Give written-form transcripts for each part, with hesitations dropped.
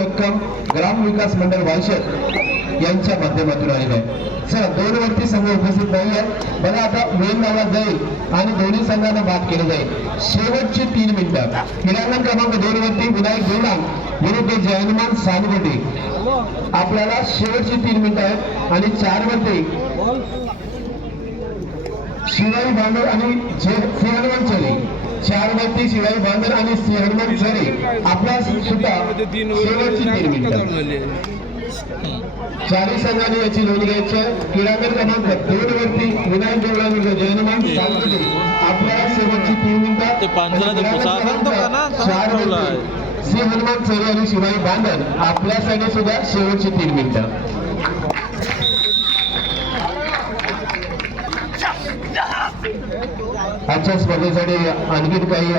रक्कम ग्राम विकास मंडळ वायशेत यांच्या माध्यमातून आलेली आहे। सर दोन वरती संघ उपस्थित नाही आहे बघा, आता वेळ लावला जाईल आणि दोन्ही संघांना बाद केलं जाईल। शेवटची 3 मिनिटं क्रीडांगण क्रमांक 2 वरती विनायक देवडांग विरुद्ध जयहनुमान सानगोटे। आपल्याला शेवटची 3 मिनिटं आहेत आणि 4 वरती शिवाई बांदर आणि हनुमान चरे। 4 वरती शिवाई बांदर आणि हनुमान चरे आपला सुद्धा शेवटची 3 मिनिटं। चारही संघाने याची नोंद घ्यायची आहे। क्रीडांगण क्रमांक 2 वरती विनायक देवडांग विरुद्ध जयहनुमान सानगोटे आपल्याला शेवटची 3 मिनिटं। 4 वरती हनुमान चरे आणि शिवाई बांदर आपल्यासाठी सुद्धा शेवटची 3 मिनिटं। आजच्या स्पर्धेसाठी आणखी काही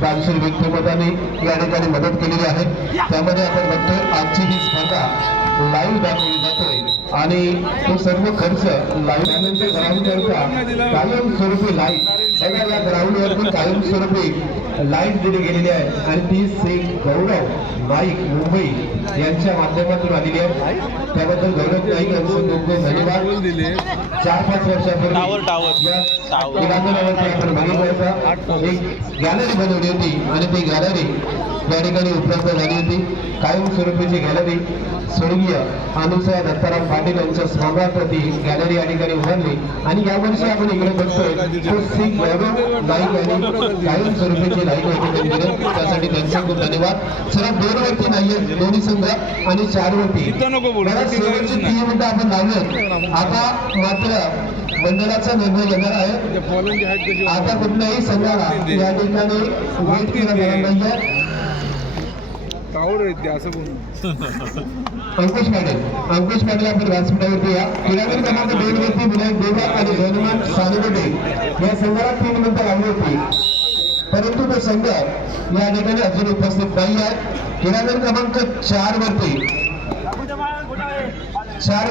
दानशूर व्यक्तिमत्वांनी या ठिकाणी मदत केलेली आहे। त्यामध्ये आपण बघतोय आजची ही स्पर्धा लाईव्ह दाखवली जातोय आणि तो सर्व खर्च लाईव्ह ग्राउंडकरता कायमस्वरूपी लाईव्ह बघा, या ग्राउंडवरती कायमस्वरूपी लाईव्ह दिली गेलेली आहे आणि ती श्री गौरव नाईक मुंबई यांच्या माध्यमातून आलेली आहे। त्याबद्दल गौरव नाईक यांचे खूप धन्यवाद। 4-5 वर्षापूर्वी क्रीडांगणावरती आपण बघितलं होतं एक गॅलरी बनवली होती आणि ती गॅलरी या ठिकाणी उपलब्ध झाली होती। कायमस्वरूपीची गॅलरी स्वर्गीय अनुसया दत्ताराम पाटील यांच्या स्मरणार्थ ती गॅलरी या ठिकाणी उभारली आणि यावर्षी आपण इकडे बघतोय तो श्री गौरव नाईक यांनी कायमस्वरूपीची लाईक होती त्यासाठी त्यांचे खूप धन्यवाद। सर 2 वरती नाहीये दोन्ही संघ आणि 4 वरती शेवटची 3 मिनिटं आपण लावले। आता मात्र मंडळाचा निर्णय येणार आहे। आता कुठल्याही संघाला या ठिकाणी वेट केला जाणार नाहीये। अंकुश पाटील आपण व्यासपीठावरती या। क्रीडांगण क्रमांक 2 वरती विनायक देवडांग आणि जयहनुमान सानगोटे या संघाला 3 मिनिटं लागली होती, परंतु तो संघ या ठिकाणी अजून उपस्थित नाही आहे। क्रीडांगण क्रमांक 4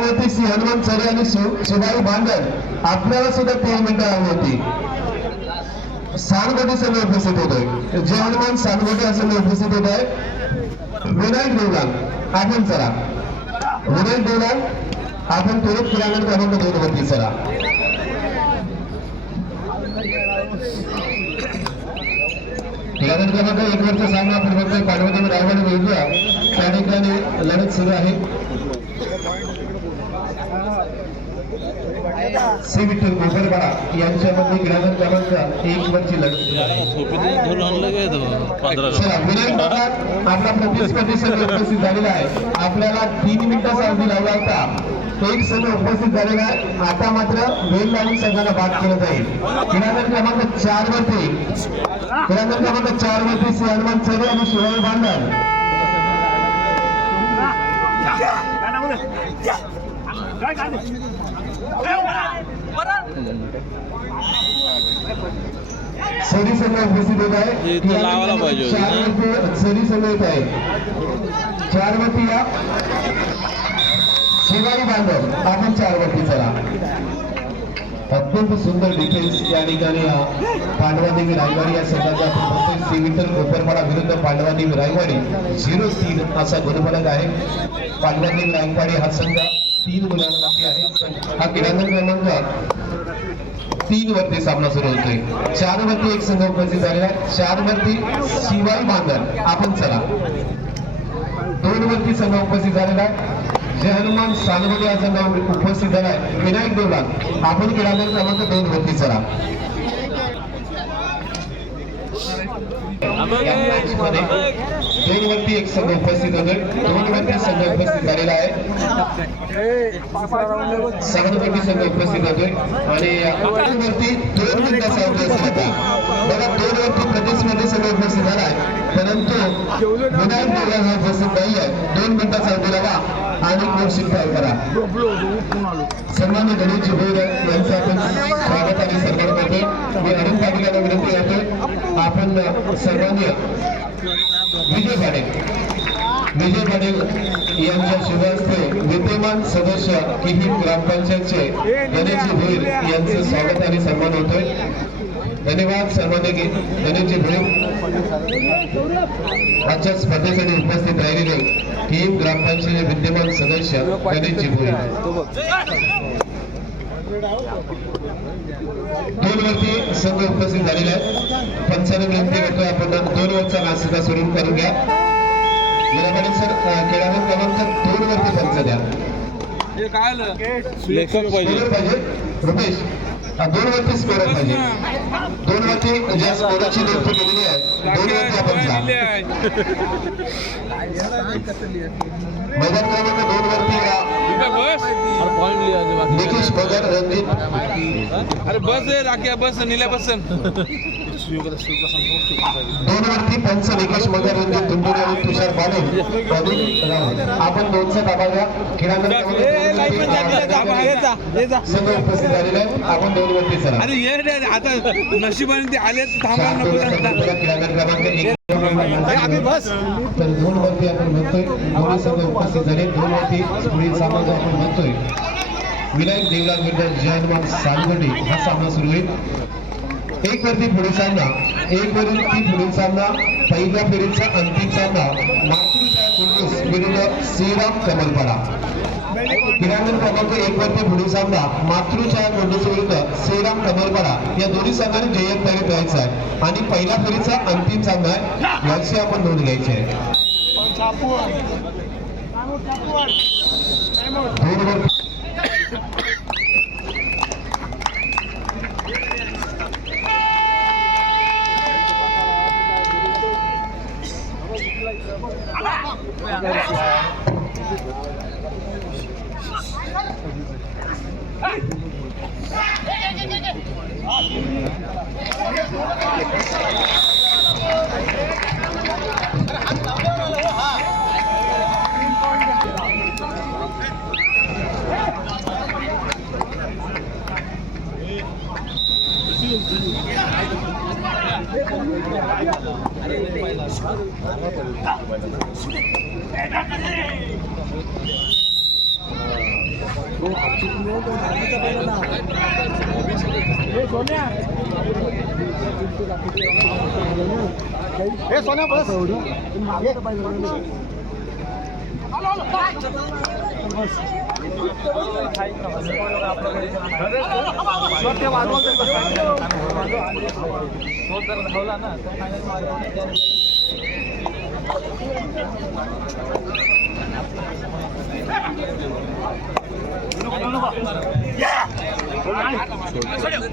वरती श्री हनुमान चरे आणि शिवाई बांदर आपल्याला सुद्धा 3 मिनिटं लागली होती। सानगोटे संघ उपस्थित होतोय, जयहनुमान सानगोटे हा संघ उपस्थित होत आहे। विनायक देवडांग आपण चला, विनायक देवडांग आपण त्वरित क्रीडांगण क्रमांक 2 वरती चला। क्रीडांगण क्रमांक 1 वरचा सामना आपण बघतोय पांडवदेव रायवाडी विरुद्ध त्या ठिकाणी लढत सुरू आहे। श्री विठ्ठल गोगरवाडा यांच्यामध्ये क्रीडांगण क्रमांक 1 वरची लढत सुरू आहे। आपला प्रतिस्पर्धी संघ उपस्थित झालेला आहे। आपल्याला 3 मिनिटाचा अवधी लावला होता, एक संघ उपस्थित झालेला आहे। आता मात्र वेळ लावून संघाला बाद केलं जाईल। क्रीडांगण क्रमांक 4 वरती श्री हनुमान चरे आणि शिवाई बांदर सरी संघ उपस्थित होत आहे। सरी संघ येत आहे 4 वरती या शिवाई बांदर आपण 4 वरती चला। अत्यंत सुंदर डिफेन्स या ठिकाणी पांडवादेवी रायवाडी या संघाचा आपण श्री विठ्ठल गोगरवाडा विरुद्ध पांडवादेवी रायवाडी 0-3 असा गुणफलक आहे। पांडवादेवी रायवाडी हा संघ 3 गुणांवरती आहे। हा क्रीडांगण क्रमांक 3 वरती सामना सुरू होतोय। 4 वरती एक संघ उपस्थित झालेला आहे। 4 वरती शिवाई बांदर आपण चला। 2 वरती संघ उपस्थित झालेला आहे। जयहनुमान सानगोटे हा संघ उपस्थित झाला आहे। विनायक देवडांग आपण क्रीडांगण क्रमांक 2 वरती चला। दोन वरती एक संघ उपस्थित होते, 2 वरती संघ उपस्थित झालेला आहे। 7 वरती संघ उपस्थित होते आणि 8 वरती 2 मिनिटाचा अवधी असला बघा 2 वरती प्रतिस्पर्धी संघ उपस्थित झाला आहे, परंतु विनायक देवडांग हा उपस्थित नाही आहे। 2 मिनिटाचा अवधी लावा आणि कोर्स फाईल करा। सन्मान्य गणेश भोईर यांचं आपण स्वागत आणि सन्मान करतो। मी अरुण पाटील यांना विनंती करतो आपण सन्मान्य विजय पाटील यांच्या शुभ हस्ते विद्यमान सदस्य किही ग्रामपंचायतचे गणेशजी भोईर यांचं स्वागत आणि सन्मान होतोय। धन्यवाद सन्मान्य गणेशजी भोईर आजच्या स्पर्धेसाठी उपस्थित राहिलेले केम ग्रामपंचायत विद्यमान सदस्य गणेश जिभोई. 2 वरती संघ उपस्थित झालेला आहे. पंचांना विनंती करतोय आपण 2 वरचा मॅच सुद्धा सुरू करून घ्या. याला सर खेळाडू क्रमांक 2 वरती पंच द्या. लेखक पाहिजे रुपेश. 2 वरती स्कोर पाहिजे. 2 वरती ज्या स्कोरची नियुक्ती केलेली आहे 2 वरती आपण जा. मैदान क्रमांक 2 वरती निकेश मगर रणजित. अरे बस आहे राख्या बस निल्या बसन 2 वरती पंच निकेश मगर रणजित तुंबुरे आणि तुषार पाटील. आपण 2चा ताबा घ्या. खेळाडू संघ उपस्थित झालेला आहे. आपण 2 वरती चला. अरे ये आता नशिबाने ते आलेच थांबा खेळाडू क्रमांक 1 तर 2 वरती आपण म्हणतोय दोन्ही संघ उपस्थित झाले. 2 वरती पुढील सामना जो आपण म्हणतोय विनायक देवला विरुद्ध जयहनुमान सालगडी हा सामना सुरू होईल. 1 वरती पुढील सामना 1 वरती पुढील सामना पहिल्या फेरीचा अंतिम सामना मातृछाया कुंडूस विरुद्ध श्रीराम कमलपाडा. क्रीडांगण क्रमांक 1 वरती पुढील सामना मातृछाया कुंडूस विरुद्ध श्रीराम कमलपाडा या दोन्ही संघांनी जयंत तयारी करायचा आहे आणि पहिल्या फेरीचा अंतिम सामना आहे. याची आपण नोंद घ्यायची आहे. 2 वरती सोन्या बस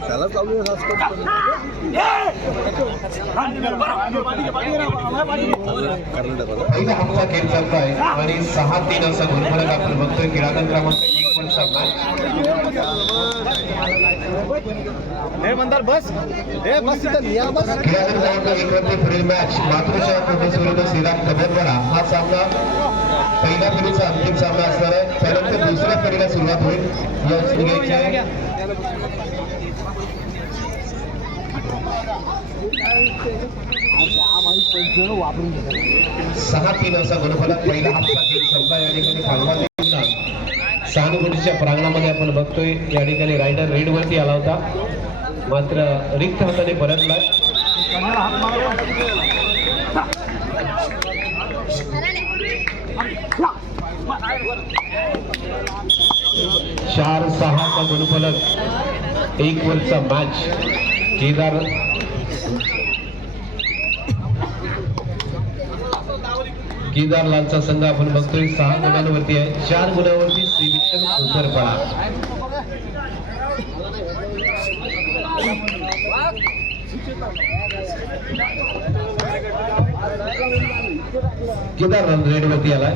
त्याला चालू पहिला हप्ता खेळ चालतोय आणि 6-3 असा गुणफलक आपण बघतोय. क्रीडांगण क्रमांक 1 वर सामना क्रीडांगण क्रमांक 1 वरती पुढील मॅच मातृछाया कुंडूस विरुद्ध श्रीराम कमलपाडा हा सामना पहिल्या फेरीचा अंतिम सामना असणार आहे. त्यानंतर दुसऱ्या फेरीला सुरुवात होईल. याची घ्यायची आहे. 6-3 असा गुणफलक पहिला हप्ता खेळ संपला. या ठिकाणी पालवा सहानुभूतीच्या प्रांगणामध्ये आपण बघतोय या ठिकाणी रायडर रेड वरती आला होता मात्र रिक्त हाताने परतला. चार 6चा गुणफलक 1 वरचा मॅच. केदार लालचा संघ आपण बघतोय 6 गुणांवरती आहे. 4 गुणांवरती श्री विठ्ठल कुंभरपाडा. केदारलाल रेड वरती आलाय.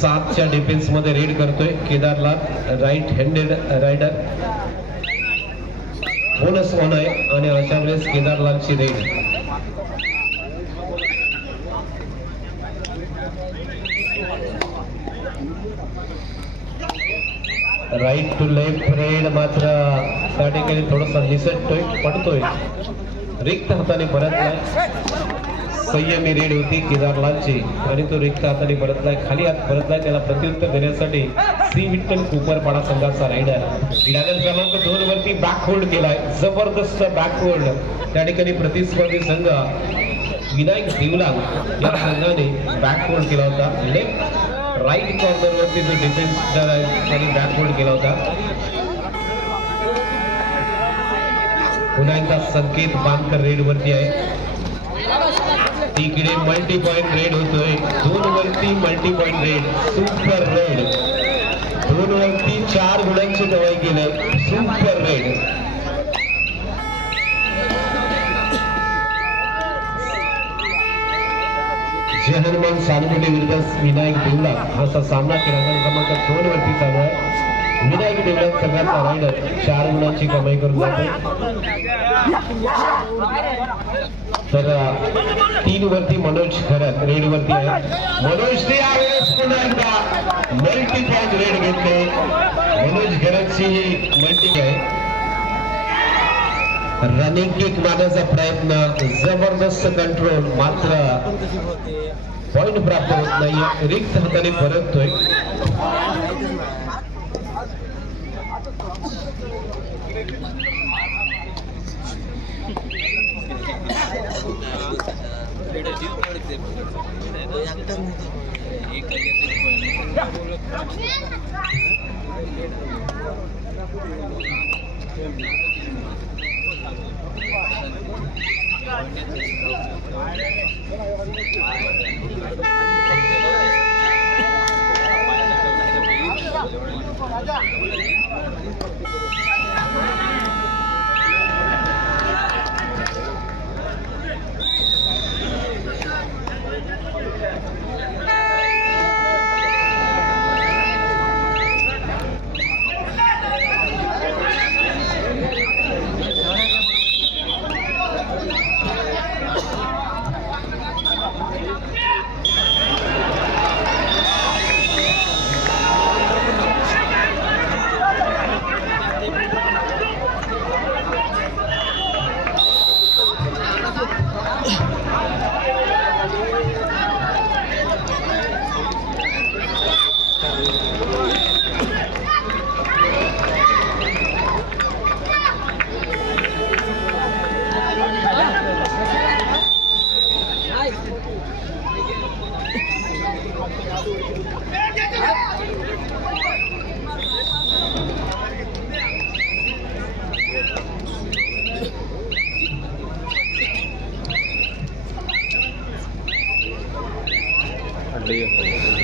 7च्या डिफेन्स मध्ये रेड करतोय Kedarlal. Right handed raider. Bonus on आहे आणि अशा वेळेस केदारलालची raid. Right to left raid मात्र त्या ठिकाणी थोडासा निसटतोय पडतोय. रिक्त हाताने परतलाय. संयमी रेड होती केदारलालची आणि तो रिक्त हाताने परतलाय. खाली हात परतलाय. त्याला प्रत्युत्तर देण्यासाठी श्री विठ्ठल कुंभरपाडा संघाचा रायडर क्रीडांगण क्रमांक 2 वरती बॅकहोल्ड केलाय. जबरदस्त बॅकहोल्ड. त्या ठिकाणी प्रतिस्पर्धी संघ विनायक देवला या संघाने बॅकहोल्ड केला होता. लेफ्ट राईट कॉर्नरवरती जो डिफेन्सर आहे त्यांनी बॅकवर्ड केला होता. पुन्हा एकदा संकेत बांधकर रेड वरती आहे. इकडे मल्टी पॉइंट रेड होतोय. 2 वरती multi point raid. Super raid. 2 वरती 4 गुणांची कमाई केलंय. Super raid. जय हनुमान सानगुटे विरुद्ध विनायक देवला असा सामना क्रमांक 2 वरती चालू आहे. विनायक देवला सगळ्यांचा रायडर 4 गुणांची कमाई करून जातो. तर 3 वरती मनोज खरत रेड वरती आहे. मनोज ते यावेळेस पुन्हा एकदा मल्टी पॉइंट रेड घेतले. मनोज खरतची ही मल्टी आहे. रनिंग किक मारण्याचा प्रयत्न, जबरदस्त कंट्रोल, मात्र पॉइंट प्राप्त होत नाही. रिक्त हाताने परततोय.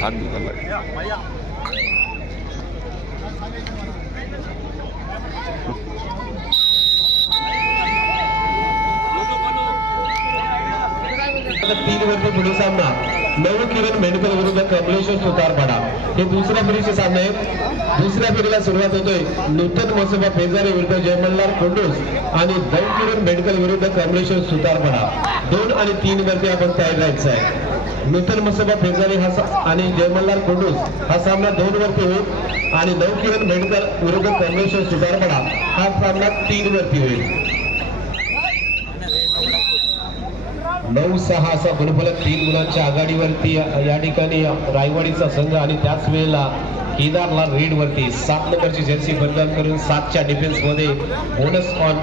हात दुखायला तीन वरती पुढे सामना नऊ किरण मेंढकर विरुद्ध कमलेश्वर सुतारपाडा. हे दुसऱ्या फेरीचे सामने आहेत. दुसऱ्या फेरीला सुरुवात होतोय नूतन मसोबा पेजारे विरुद्ध जयमल्लाल कोंडूस आणि नऊ किरण मेंढकर विरुद्ध कमलेश्वर सुतारपाडा. 2 आणि 3 वरती आपण तयार राहायचं आहे. नूतन मसोबा पेजारे आणि जयमल्लाल कोंडूस हा सामना 2 वरती होईल आणि नऊ किरण मेंढकर विरुद्ध कमलेश्वर सुतारपाडा हा सामना 3 वरती होईल. 9-6 असा गुणफलक 3 गुणांच्या आघाडीवरती या ठिकाणी रायवाडीचा संघ आणि त्याच वेळेला केदारला रेड वरती 7 नंबरची जर्सी बदल करून 7च्या डिफेन्स मध्ये बोनस ऑन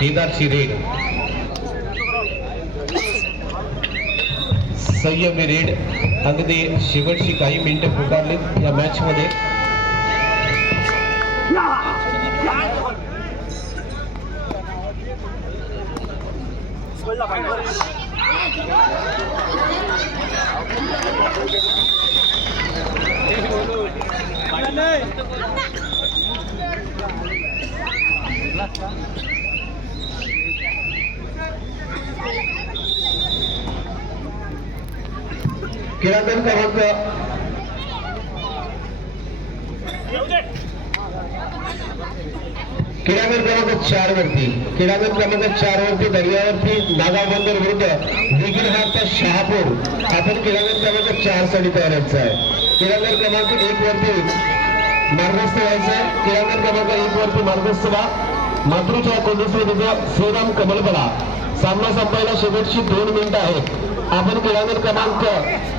केदारची रेड. संयमी रेड अगदी शेवटची काही मिनिटं पुकारलीत या मॅच मध्ये. खेळाडू क्रमांक क्रीडांगण क्रमांक 4 वरती दर्यावरती नागाबंदर विरुद्ध विघ्नहारचा शहापूर. आपण क्रीडांगण क्रमांक 4 साठी तयार व्हायचं आहे. क्रीडांगण क्रमांक 1 वरती मार्गस्थ व्हायचं आहे. क्रीडांगण क्रमांक 1 वरती मार्गस्थ व्हा. मातृछाया कोंडूस विरुद्ध श्रीराम कमलपडा. सामना संपायला शेवटची 2 मिनिटं आहेत. आपण क्रीडांगण क्रमांक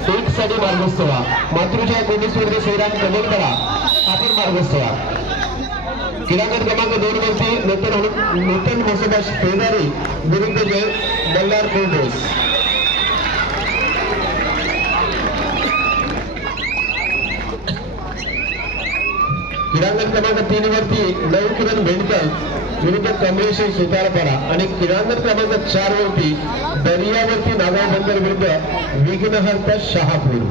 1 साठी मार्गस्थ व्हा. मातृछाया कोंडूस विरुद्ध श्रीराम कमलपडा आपण मार्गस्थ व्हा. क्रीडांगण क्रमांक 2 वरती नूतन मसोबा पेजारी विरुद्ध जय मल्हार कोंडूस. क्रीडांगण क्रमांक 3 वरती नवकिरण भेंडकर विरुद्ध कमलेश सुतारपाडा आणि क्रीडांगण क्रमांक 4 वरती दर्यावरती नागाव बंदर विरुद्ध विघ्नहर्ता शहापूर.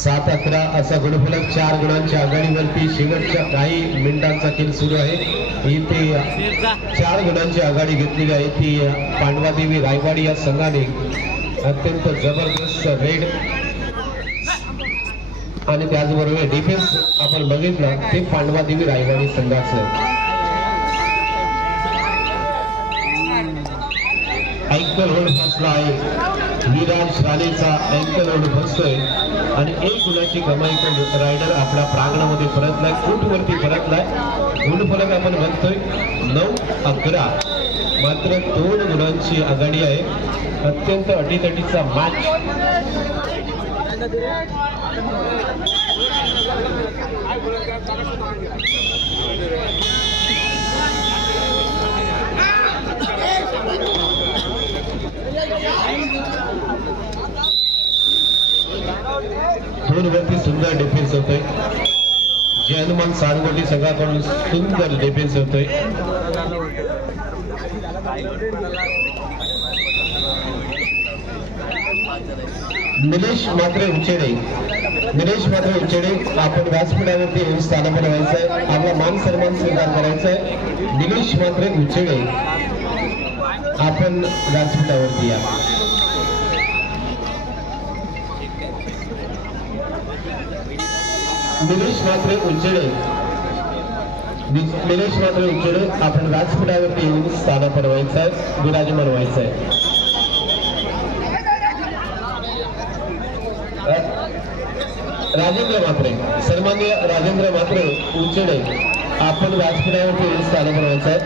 7-11 असा गुणफलक 4 गुणांच्या आघाडीवरती शेवटच्या काही मिनिटांचा खेळ सुरू आहे. इथे 4 गुणांची आघाडी घेतलेली आहे ती पांडवादेवी रायवाडी या संघाने. अत्यंत जबरदस्त रेड आणि त्याचबरोबर डिफेन्स आपण बघितलं ते पांडवादेवी रायवाडी संघाचं. अँकल होल्ड फसला आहे विराज राणेचा. अँकल होल्ड फसतोय आणि 1 गुणाची कमाई करून रायडर आपल्या प्रांगणामध्ये परतलाय, कोर्टवरती परतलाय. गुणफलक आपण बघतोय 9-11 मात्र 2 गुणांची आघाडी आहे. अत्यंत अटीतटीचा मॅच. वरती सुंदर डिफेन्स होतोय. जय हनुमान सारंगोटी संघाकडून सुंदर डिफेन्स होतोय. निलेश मात्र उचेडे आपण व्यासपीठावरती येऊन स्थानापन्न व्हायचंय. आपला मान सन्मान स्वीकार करायचा आहे. निलेश मात्र उचेडे आपण व्यासपीठावरती या. निलेश मात्र उचेडे आपण व्यासपीठावरती येऊन स्थानापन्न व्हायचंय, विराजमान व्हायचंय. राजेंद्र म्हात्रे, सन्माननीय राजेंद्र म्हात्रे उचेडे आपण व्यासपीठावरती येऊन स्थानापन्न व्हायचंय.